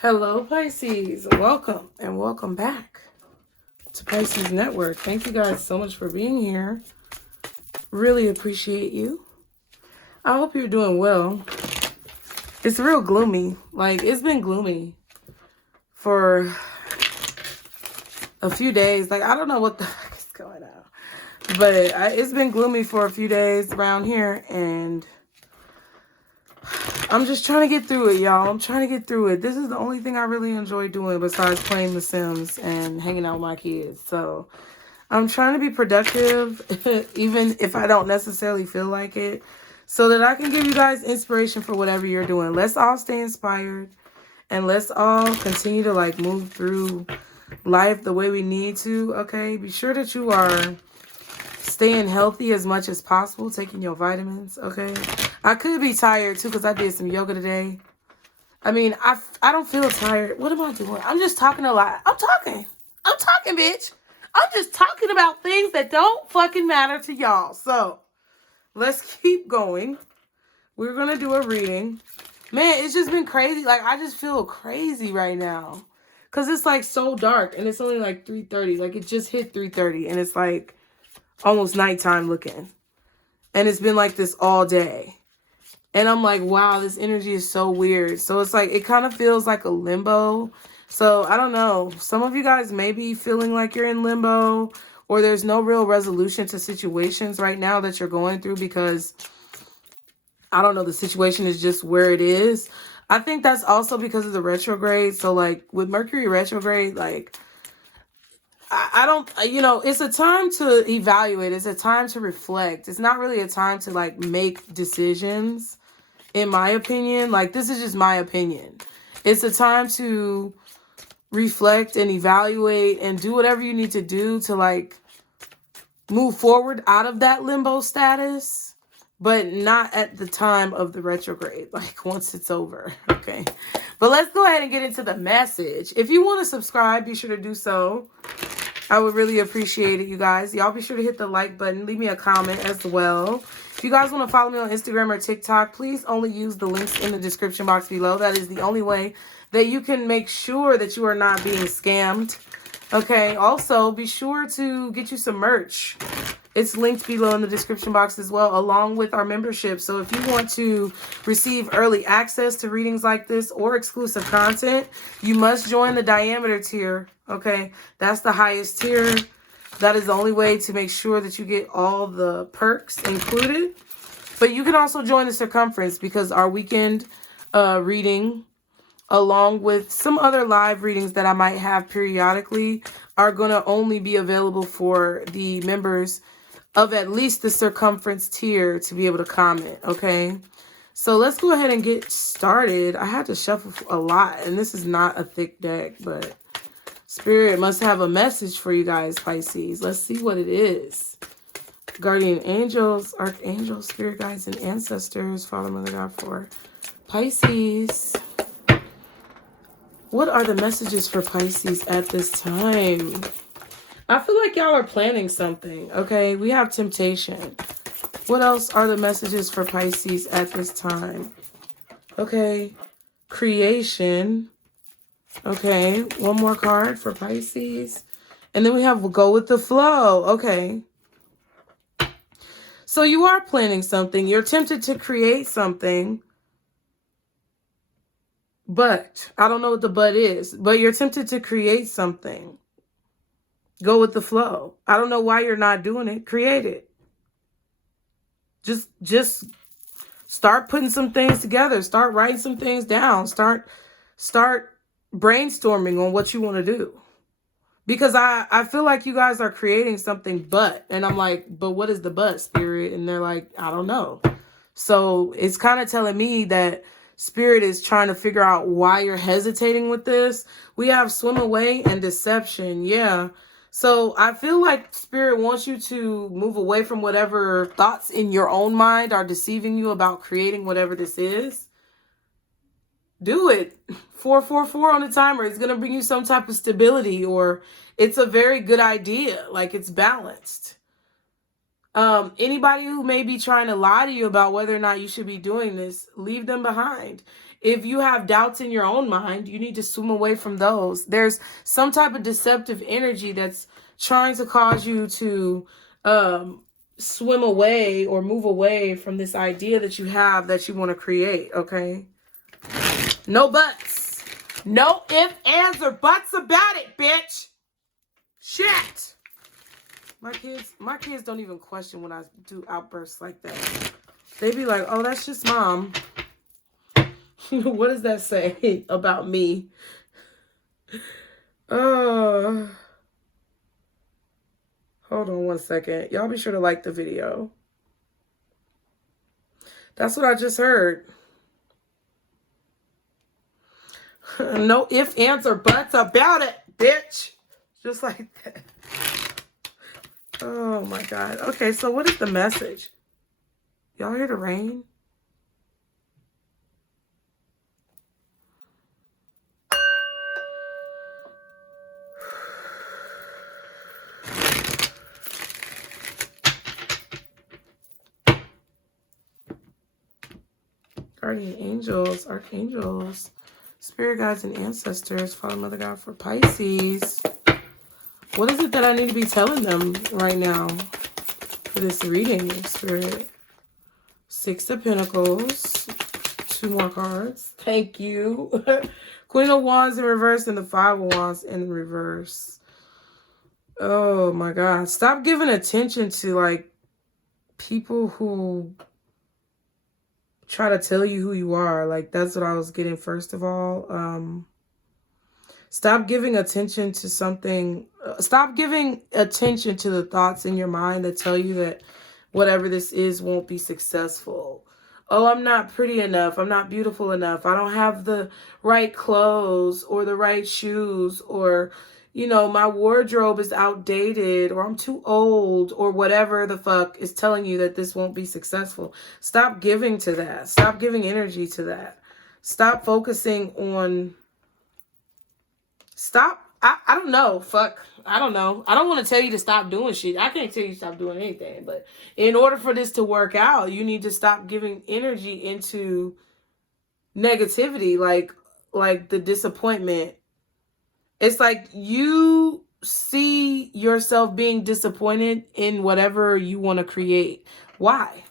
Hello, Pisces. Welcome and welcome back to Pisces Network. Thank you guys so much for being here. Really appreciate you. I hope you're doing well. It's real gloomy. Like, it's been gloomy for a few days. Like, I don't know what the heck is going on. But it's been gloomy for a few days around here, and I'm just trying to get through it, y'all. I'm trying to get through it. This is the only thing I really enjoy doing besides playing The Sims and hanging out with my kids. So I'm trying to be productive, even if I don't necessarily feel like it, so that I can give you guys inspiration for whatever you're doing. Let's all stay inspired, and let's all continue to, like, move through life the way we need to, okay? Be sure that you are staying healthy as much as possible, taking your vitamins, okay? I could be tired, too, because I did some yoga today. I mean, I don't feel tired. What am I doing? I'm just talking a lot. I'm talking, bitch. I'm just talking about things that don't fucking matter to y'all. So, let's keep going. We're going to do a reading. Man, it's just been crazy. Like, I just feel crazy right now. Because it's, like, so dark. And it's only, like, 3:30. Like, it just hit 3:30. And it's, like, almost nighttime looking. And it's been like this all day. And I'm like, wow, this energy is so weird. So it's like, it kind of feels like a limbo. So I don't know. Some of you guys may be feeling like you're in limbo, or there's no real resolution to situations right now that you're going through because, I don't know, the situation is just where it is. I think that's also because of the retrograde. So like with Mercury retrograde, like, I don't, you know, it's a time to evaluate. It's a time to reflect. It's not really a time to, like, make decisions, in my opinion. Like, this is just my opinion. It's a time to reflect and evaluate and do whatever you need to do to, like, move forward out of that limbo status, but not at the time of the retrograde, like, once it's over, okay? But let's go ahead and get into the message. If you want to subscribe, be sure to do so. I would really appreciate it, you guys. Y'all be sure to hit the like button. Leave me a comment as well. If you guys want to follow me on Instagram or TikTok, please only use the links in the description box below. That is the only way that you can make sure that you are not being scammed. Okay, also be sure to get you some merch. It's linked below in the description box as well, along with our membership. So if you want to receive early access to readings like this or exclusive content, you must join the diameter tier, okay? That's the highest tier. That is the only way to make sure that you get all the perks included. But you can also join the circumference, because our weekend reading, along with some other live readings that I might have periodically, are going to only be available for the members of at least the circumference tier to be able to comment, okay? So let's go ahead and get started. I had to shuffle a lot, and this is not a thick deck, but Spirit must have a message for you guys, Pisces. Let's see what it is. Guardian angels, archangels, spirit guides, and ancestors, Father, Mother, God, for Pisces. What are the messages for Pisces at this time? I feel like y'all are planning something, okay? We have temptation. What else are the messages for Pisces at this time? Okay, creation. Okay, one more card for Pisces. And then we have go with the flow. Okay. So you are planning something. You're tempted to create something. But, I don't know what the but is, but you're tempted to create something. Go with the flow. I don't know why you're not doing it. Create it. Just start putting some things together. Start writing some things down. Start brainstorming on what you want to do. Because I feel like you guys are creating something, and I'm like, but what is the but, Spirit? And they're like, I don't know. So it's kind of telling me that Spirit is trying to figure out why you're hesitating with this. We have swim away and deception. Yeah. So I feel like Spirit wants you to move away from whatever thoughts in your own mind are deceiving you about creating whatever this is. Do it. 444 on the timer. It's going to bring you some type of stability, or it's a very good idea. Like, it's balanced. Anybody who may be trying to lie to you about whether or not you should be doing this, leave them behind. If you have doubts in your own mind, you need to swim away from those. There's some type of deceptive energy that's trying to cause you to swim away or move away from this idea that you have that you want to create, okay? No buts. No ifs, ands, or buts about it, bitch. Shit. My kids don't even question when I do outbursts like that. They be like, oh, that's just mom. What does that say about me? Hold on one second. Y'all be sure to like the video. That's what I just heard. No ifs, ands, or buts about it, bitch. Just like that. Oh my God. Okay, so what is the message? Y'all hear the rain? Guardian angels, archangels, spirit guides, and ancestors. Father, Mother God for Pisces. What is it that I need to be telling them right now for this reading, Spirit? Six of Pentacles. Two more cards. Thank you. Queen of Wands in reverse and the Five of Wands in reverse. Oh my God. Stop giving attention to like people who try to tell you who you are. Like, that's what I was getting first of all. Stop giving attention to something. Stop giving attention to the thoughts in your mind that tell you that whatever this is won't be successful. Oh, I'm not pretty enough. I'm not beautiful enough. I don't have the right clothes or the right shoes, or, you know, my wardrobe is outdated, or I'm too old, or whatever the fuck is telling you that this won't be successful. Stop giving to that. Stop giving energy to that. Stop focusing on... Stop. I don't know. Fuck. I don't know. I don't want to tell you to stop doing shit. I can't tell you to stop doing anything. But in order for this to work out, you need to stop giving energy into negativity, like the disappointment. It's like you see yourself being disappointed in whatever you want to create. Why?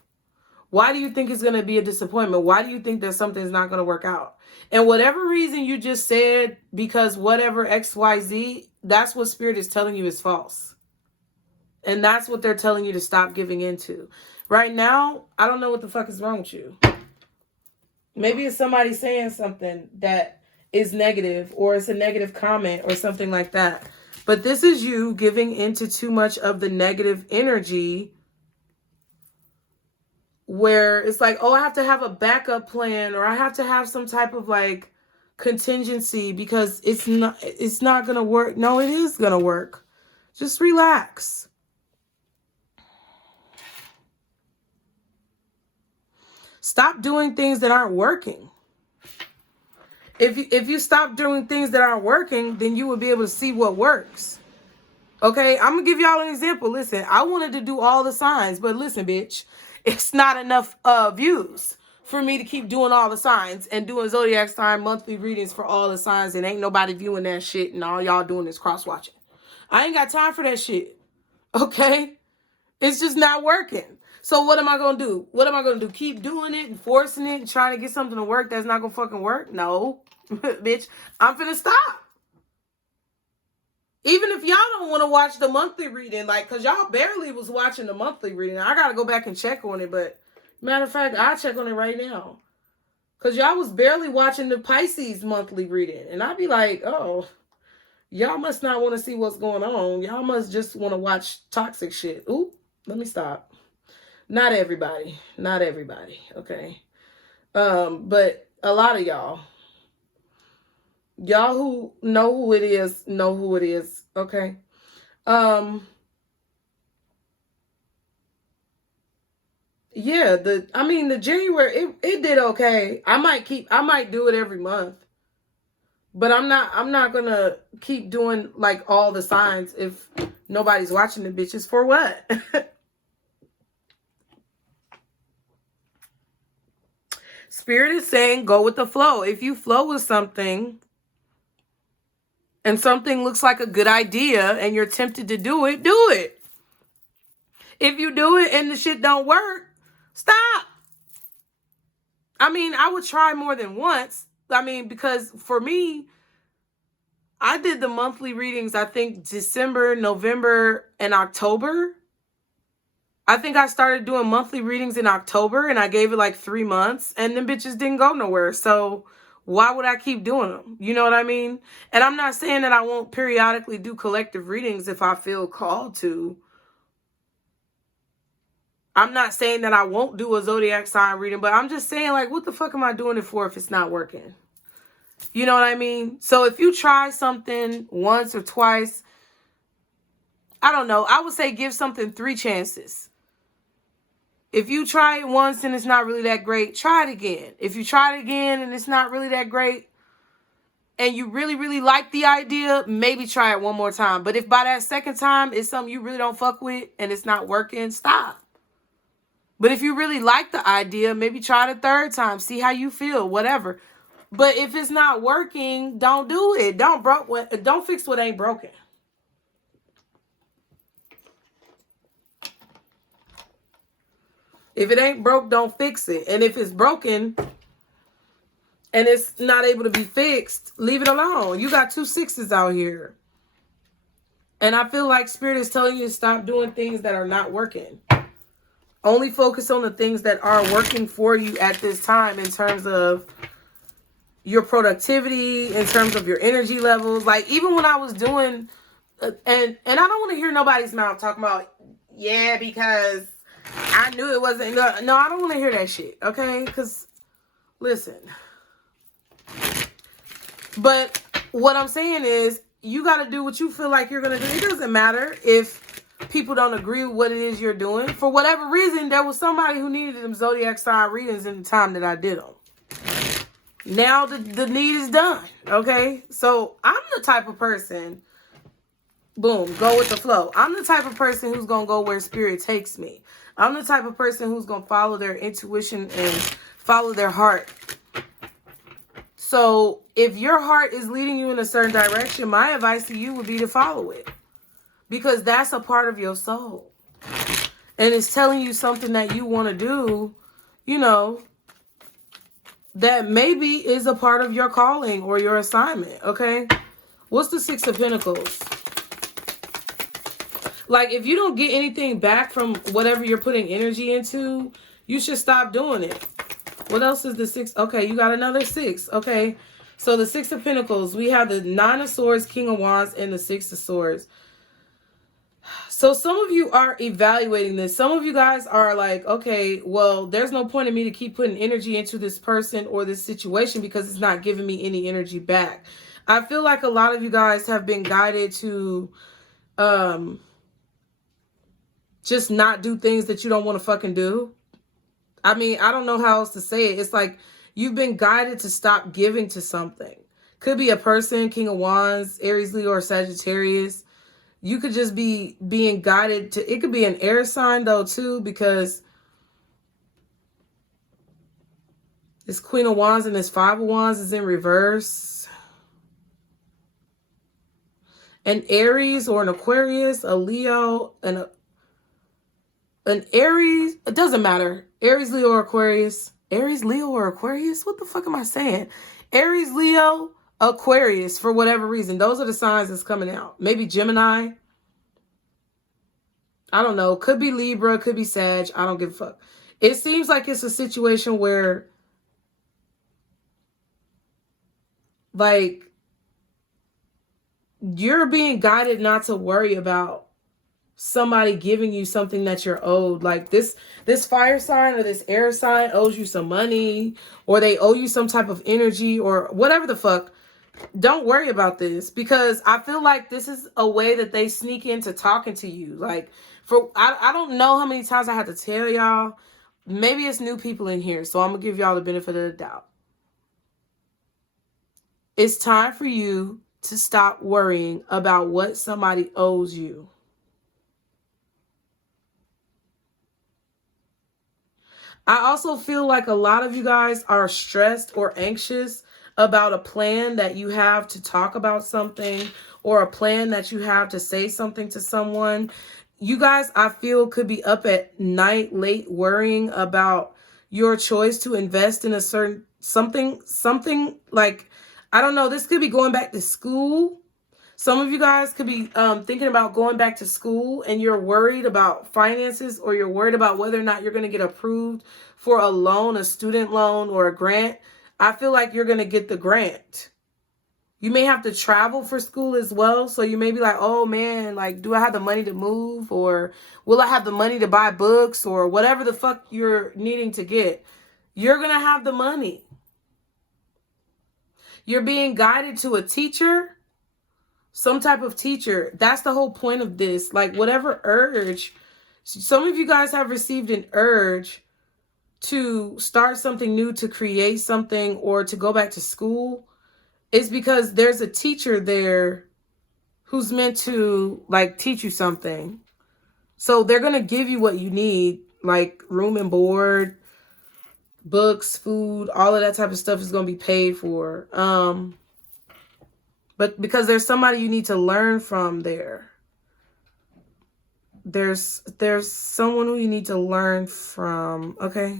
Why do you think it's going to be a disappointment? Why do you think that something's not going to work out? And whatever reason you just said, because whatever XYZ, that's what Spirit is telling you is false. And that's what they're telling you to stop giving into. Right now, I don't know what the fuck is wrong with you. Maybe it's somebody saying something that is negative, or it's a negative comment or something like that. But this is you giving into too much of the negative energy, where it's like, oh, I have to have a backup plan, or I have to have some type of like contingency because it's not going to work. No, it is going to work. Just relax. Stop doing things that aren't working. If you stop doing things that aren't working, then you will be able to see what works. Okay, I'm going to give y'all an example. Listen, I wanted to do all the signs, but listen, bitch, it's not enough views for me to keep doing all the signs and doing zodiac sign monthly readings for all the signs, and ain't nobody viewing that shit, and all y'all doing is cross-watching. I ain't got time for that shit, okay? It's just not working. So what am I going to do? What am I going to do? Keep doing it and forcing it and trying to get something to work that's not going to fucking work? No, bitch, I'm finna stop. Even if y'all don't want to watch the monthly reading, like, because y'all barely was watching the monthly reading. I got to go back and check on it, but matter of fact, I'll check on it right now. Because y'all was barely watching the Pisces monthly reading. And I'd be like, oh, y'all must not want to see what's going on. Y'all must just want to watch toxic shit. Ooh, let me stop. Not everybody. Not everybody, okay? But a lot of y'all. Y'all who know who it is, know who it is, okay? Yeah, the January, it did okay. I might do it every month. But I'm not gonna keep doing like all the signs if nobody's watching the bitches. For what? Spirit is saying go with the flow. If you flow with something and something looks like a good idea and you're tempted to do it, do it. If you do it and the shit don't work, stop. I mean, I would try more than once. I mean, because for me, I did the monthly readings, I think December, November, and October. I think I started doing monthly readings in October and I gave it like 3 months and them bitches didn't go nowhere. So why would I keep doing them? You know what I mean? And I'm not saying that I won't periodically do collective readings if I feel called to. I'm not saying that I won't do a zodiac sign reading, but I'm just saying, like, what the fuck am I doing it for if it's not working? You know what I mean? So if you try something once or twice, I don't know. I would say give something 3 chances. If you try it once and it's not really that great, try it again. If you try it again and it's not really that great and you really, really like the idea, maybe try it one more time. But if by that second time it's something you really don't fuck with and it's not working, stop. But if you really like the idea, maybe try the 3rd time. See how you feel, whatever. But if it's not working, don't do it. Don't fix what ain't broken. If it ain't broke, don't fix it. And if it's broken and it's not able to be fixed, leave it alone. You got 2 6s out here. And I feel like Spirit is telling you to stop doing things that are not working. Only focus on the things that are working for you at this time in terms of your productivity, in terms of your energy levels. Like, even when I was doing, and I don't want to hear nobody's mouth talking about, yeah, because I knew it wasn't. No, I don't want to hear that shit, okay? Because, listen. But what I'm saying is, you got to do what you feel like you're going to do. It doesn't matter if people don't agree with what it is you're doing. For whatever reason, there was somebody who needed them zodiac sign readings in the time that I did them. Now the need is done, okay? So I'm the type of person, boom, go with the flow. I'm the type of person who's going to go where Spirit takes me. I'm the type of person who's going to follow their intuition and follow their heart. So if your heart is leading you in a certain direction, my advice to you would be to follow it. Because that's a part of your soul. And it's telling you something that you want to do, you know, that maybe is a part of your calling or your assignment, okay? What's the 6 of Pentacles? Like, if you don't get anything back from whatever you're putting energy into, you should stop doing it. What else is the 6? Okay, you got another 6, okay? So the 6 of Pentacles, we have the 9 of Swords, King of Wands, and the 6 of Swords. So some of you are evaluating this. Some of you guys are like, okay, well, there's no point in me to keep putting energy into this person or this situation because it's not giving me any energy back. I feel like a lot of you guys have been guided to just not do things that you don't want to fucking do. I mean, I don't know how else to say it. It's like you've been guided to stop giving to something. Could be a person, King of Wands, Aries, Leo, or Sagittarius. You could just be being guided to, it could be an air sign though too, because this Queen of Wands and this 5 of Wands is in reverse. An Aries or an Aquarius, a Leo, and an Aries, it doesn't matter. Aries, Leo, or Aquarius. Aries, Leo, or Aquarius? What the fuck am I saying? Aries, Leo, Aquarius, for whatever reason. Those are the signs that's coming out. Maybe Gemini. I don't know. Could be Libra, could be Sag. I don't give a fuck. It seems like it's a situation where, like, you're being guided not to worry about somebody giving you something that you're owed. Like this fire sign or this air sign owes you some money, or they owe you some type of energy or whatever the fuck. Don't worry about this, because I feel like this is a way that they sneak into talking to you. Like, I don't know how many times I have to tell y'all. Maybe it's new people in here, so I'm gonna give y'all the benefit of the doubt. It's time for you to stop worrying about what somebody owes you. I also feel like a lot of you guys are stressed or anxious about a plan that you have to talk about something, or a plan that you have to say something to someone. You guys, I feel, could be up at night late worrying about your choice to invest in a certain something like, I don't know, this could be going back to school. Some of you guys could be thinking about going back to school, and you're worried about finances, or you're worried about whether or not you're going to get approved for a loan, a student loan, or a grant. I feel like you're going to get the grant. You may have to travel for school as well. So you may be like, oh man, like, do I have the money to move? Or will I have the money to buy books, or whatever the fuck you're needing to get? You're going to have the money. You're being guided to a teacher. Some type of teacher. That's the whole point of this. Like, whatever urge. Some of you guys have received an urge to start something new, to create something, or to go back to school. It's because there's a teacher there who's meant to, like, teach you something. So they're going to give you what you need, like room and board, books, food, all of that type of stuff is going to be paid for. But because there's somebody you need to learn from there. There's someone who you need to learn from. Okay.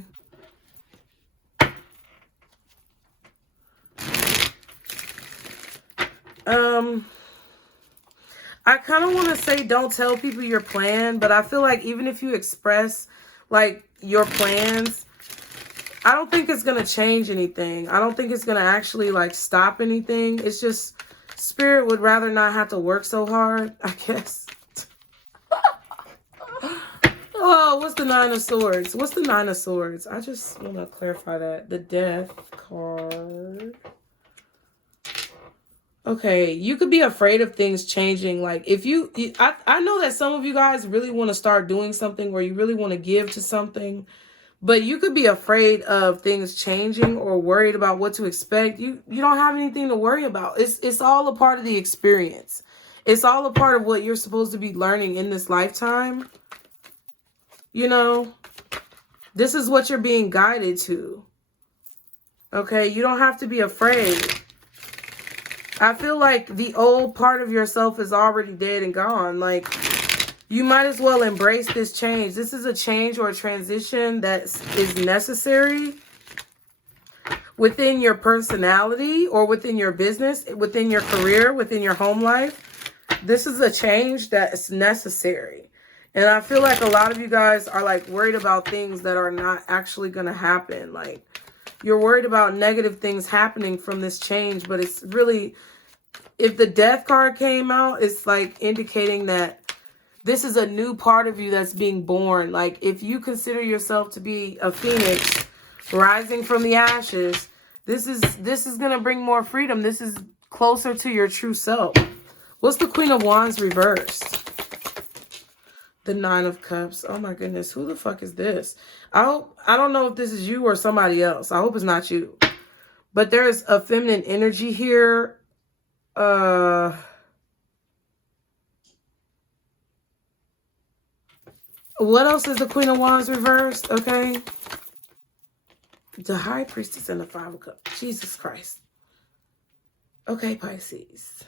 I kind of want to say don't tell people your plan, but I feel like even if you express like your plans, I don't think it's going to change anything. I don't think it's going to actually like stop anything. It's just Spirit would rather not have to work so hard, I guess. Oh, what's the Nine of Swords? What's the Nine of Swords? I just want to clarify that. The Death card. Okay, you could be afraid of things changing. Like, if I know that some of you guys really want to start doing something, or you really want to give to something, but you could be afraid of things changing, or worried about what to expect. You don't have anything to worry about. It's all a part of the experience. It's all a part of what you're supposed to be learning in this lifetime. You know, this is what you're being guided to. Okay, you don't have to be afraid. I feel like the old part of yourself is already dead and gone. Like, you might as well embrace this change. This is a change or a transition that is necessary within your personality, or within your business, within your career, within your home life. This is a change that's necessary. And I feel like a lot of you guys are like worried about things that are not actually going to happen. Like, you're worried about negative things happening from this change, but it's really, if the Death card came out, it's like indicating that this is a new part of you that's being born. Like, if you consider yourself to be a phoenix rising from the ashes, this is going to bring more freedom. This is closer to your true self. What's the Queen of Wands reversed? The Nine of Cups. Oh my goodness. Who the fuck is this? I don't know if this is you or somebody else. I hope it's not you. But there's a feminine energy here. What else is the Queen of Wands reversed? Okay. The High Priestess and the Five of Cups. Jesus Christ. Okay, Pisces.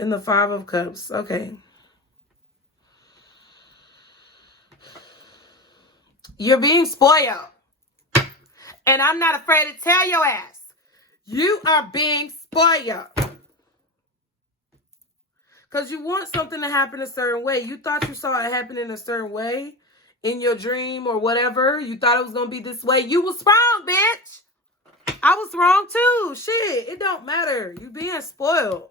And the Five of Cups. Okay. You're being spoiled. And I'm not afraid to tell your ass. You are being spoiled. Because you want something to happen a certain way. You thought you saw it happen in a certain way in your dream or whatever. You thought it was going to be this way. You was wrong, bitch. I was wrong too. Shit, it don't matter. You being spoiled.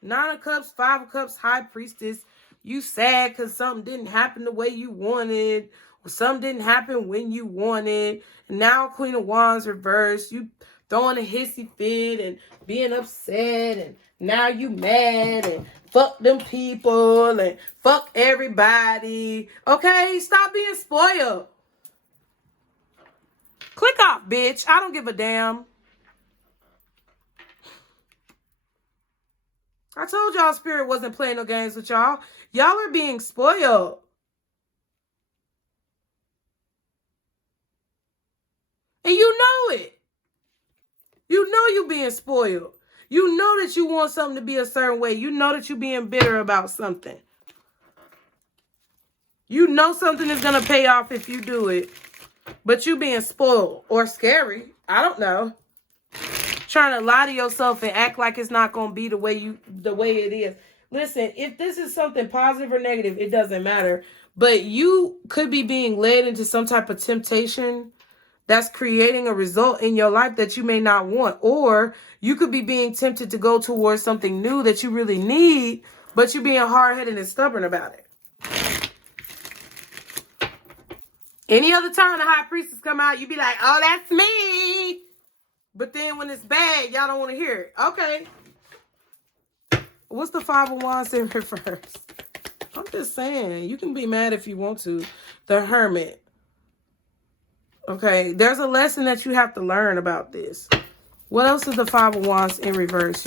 Nine of Cups, Five of Cups, High Priestess. You sad because something didn't happen the way you wanted. Or something didn't happen when you wanted. And now Queen of Wands reversed. You throwing a hissy fit and being upset. And now you mad and fuck them people and fuck everybody. Okay? Stop being spoiled. Click off, bitch. I don't give a damn. I told y'all Spirit wasn't playing no games with y'all. Y'all are being spoiled. spoiled. You know that you want something to be a certain way. You know that you're being bitter about something. You know something is going to pay off if you do it. But you being spoiled or scary. I don't know. Trying to lie to yourself and act like it's not going to be the way it is. Listen, if this is something positive or negative, it doesn't matter. But you could be being led into some type of temptation that's creating a result in your life that you may not want. Or you could be being tempted to go towards something new that you really need, but you're being hard-headed and stubborn about it. Any other time the High Priestess come out, you be like, oh, that's me. But then when it's bad, y'all don't want to hear it. Okay. What's the Five of Wands in reverse? I'm just saying, you can be mad if you want to. The Hermit. Okay, there's a lesson that you have to learn about this. What else is the Five of Wands in reverse?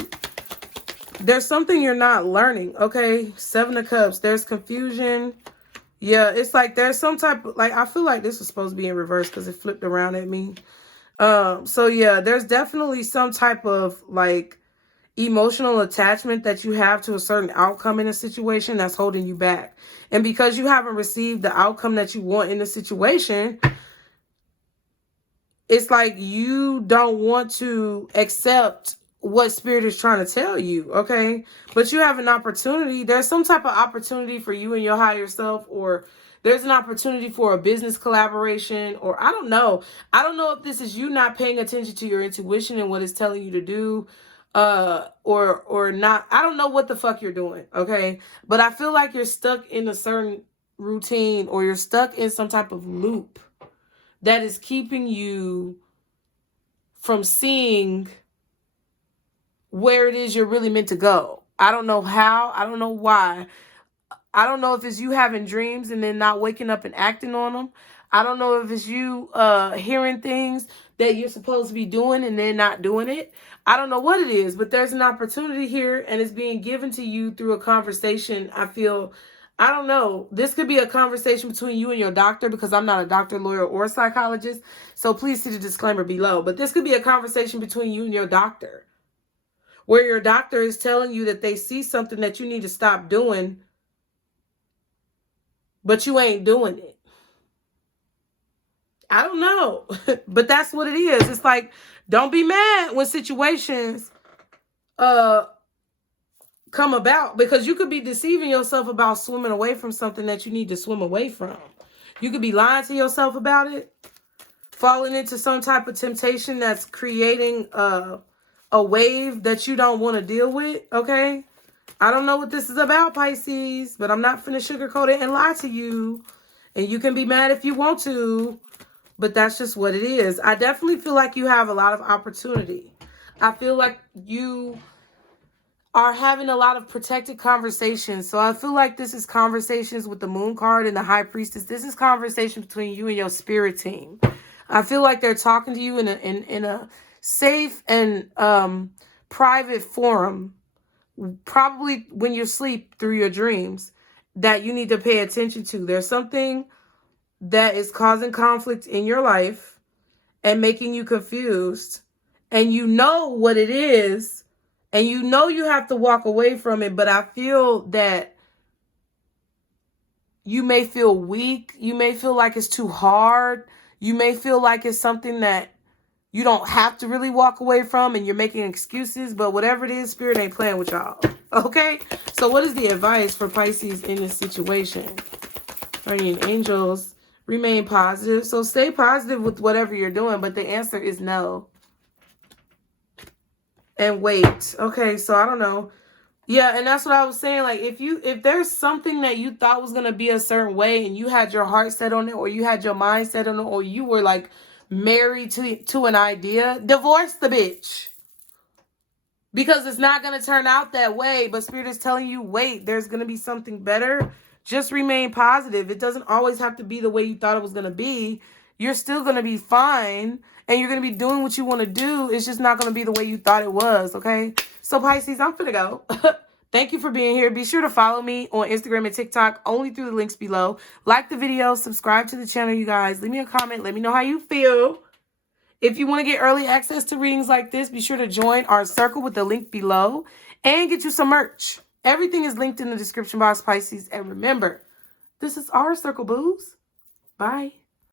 There's something you're not learning, okay? Seven of Cups, there's confusion. Yeah, it's like there's some type of, like, I feel like this was supposed to be in reverse because it flipped around at me. So yeah, there's definitely some type of, like, emotional attachment that you have to a certain outcome in a situation that's holding you back. And because you haven't received the outcome that you want in the situation, it's like you don't want to accept what Spirit is trying to tell you, okay? But you have an opportunity. There's some type of opportunity for you and your higher self, or there's an opportunity for a business collaboration, or I don't know. I don't know if this is you not paying attention to your intuition and what it's telling you to do, or not. I don't know what the fuck you're doing, okay? But I feel like you're stuck in a certain routine, or you're stuck in some type of loop that is keeping you from seeing where it is you're really meant to go. I don't know how. I don't know why. I don't know if it's you having dreams and then not waking up and acting on them. I don't know if it's you hearing things that you're supposed to be doing and then not doing it. I don't know what it is, but there's an opportunity here and it's being given to you through a conversation. I feel, I don't know. This could be a conversation between you and your doctor, because I'm not a doctor, lawyer, or psychologist. So please see the disclaimer below. But this could be a conversation between you and your doctor, where your doctor is telling you that they see something that you need to stop doing, but you ain't doing it. I don't know, but that's what it is. It's like, don't be mad when situations come about, because you could be deceiving yourself about swimming away from something that you need to swim away from. You could be lying to yourself about it, falling into some type of temptation that's creating a wave that you don't want to deal with, okay? I don't know what this is about, Pisces, but I'm not finna sugarcoat it and lie to you. And you can be mad if you want to, but that's just what it is. I definitely feel like you have a lot of opportunity. I feel like you are having a lot of protected conversations. So I feel like this is conversations with the Moon card and the High Priestess. This is conversation between you and your spirit team. I feel like they're talking to you in a safe and private forum, probably when you sleep through your dreams, that you need to pay attention to. There's something that is causing conflict in your life and making you confused, and you know what it is, and you know you have to walk away from it, but I feel that you may feel weak. You may feel like it's too hard. You may feel like it's something that you don't have to really walk away from and you're making excuses, but whatever it is, Spirit ain't playing with y'all. Okay? So what is the advice for Pisces in this situation? Guardian angels, remain positive. So stay positive with whatever you're doing, but the answer is no. And wait. Okay, so I don't know. Yeah, and that's what I was saying. Like, if there's something that you thought was going to be a certain way and you had your heart set on it, or you had your mind set on it, or you were like married to an idea, divorce the bitch. Because it's not going to turn out that way. But Spirit is telling you, wait, there's going to be something better. Just remain positive. It doesn't always have to be the way you thought it was going to be. You're still going to be fine. And you're going to be doing what you want to do. It's just not going to be the way you thought it was, okay? So, Pisces, I'm finna go. Thank you for being here. Be sure to follow me on Instagram and TikTok only through the links below. Like the video. Subscribe to the channel, you guys. Leave me a comment. Let me know how you feel. If you want to get early access to readings like this, be sure to join our circle with the link below and get you some merch. Everything is linked in the description box, Pisces. And remember, this is our circle, boos. Bye.